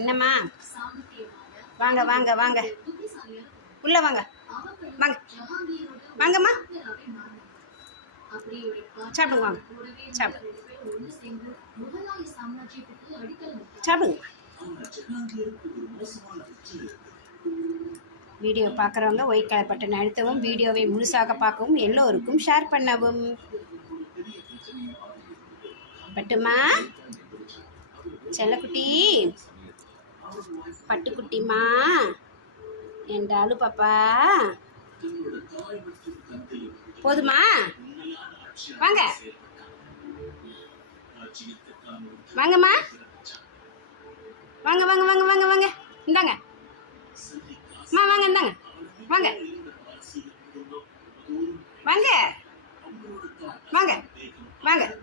என்னம்மா? வாங்க வாங்க வாங்க. உள்ள வாங்க. வாங்க. வாங்கம்மா. சாப்பிடுங்க வாங்க. சாப்பிடுங்க. சாப்பிடுங்க. வீடியோ பார்க்குறவங்க ஒயிட் கலர் பட்டன் அழுத்தவும் வீடியோவை முழுசாக பார்க்கவும் எல்லோருக்கும் ஷேர் பண்ணவும். பட்டுமா? செல்லக்குட்டி பட்டுக்குட்டிமா? என்றாலு பாப்பா. போதுமா? வாங்க. வாங்கம்மா. வாங்க வாங்க வாங்க வாங்க வாங்க. இந்தாங்க. அம்மா வாங்க இந்தாங்க. வாங்க. வாங்க. வாங்க. வாங்க.